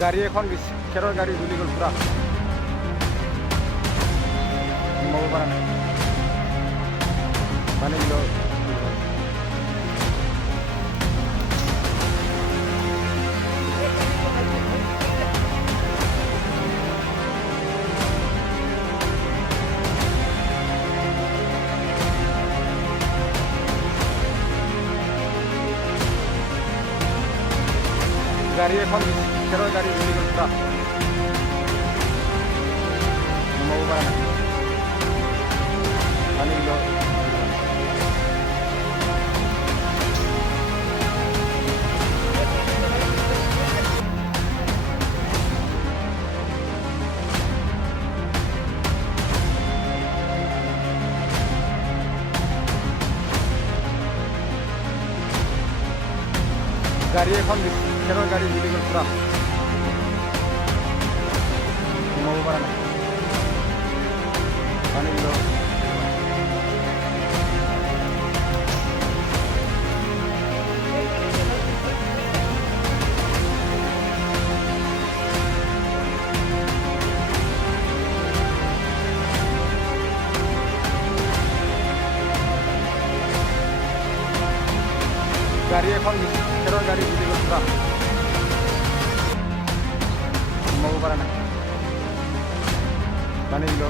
গাড়ী এখন খেৰৰ গাড়ী জ্বলি গ'ল পুৰা সোমাব পৰা নাই পানীগুলো গাড়ী এখন খেৰৰ গাড়ী জ্বলি গ'ল পুৰা সোমাব পৰা নাই পানীগুলো গাড়ী এখন খেৰৰ গাড়ী জ্বলি গ'ল পুৰা সোমাব পৰা নাই পানীগুলো গাড়ী এখন খেৰৰ গাড়ী জ্বলি গ'ল পুৰা সোমাব পৰা নাই পানীগুলো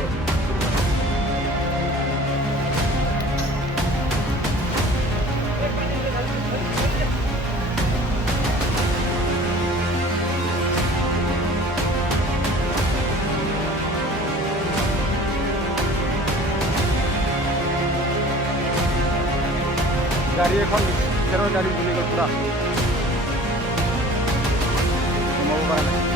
গাড়ী এখন খেৰৰ গাড়ী জ্বলি গ'ল পুৰা সোমাব পৰা নাই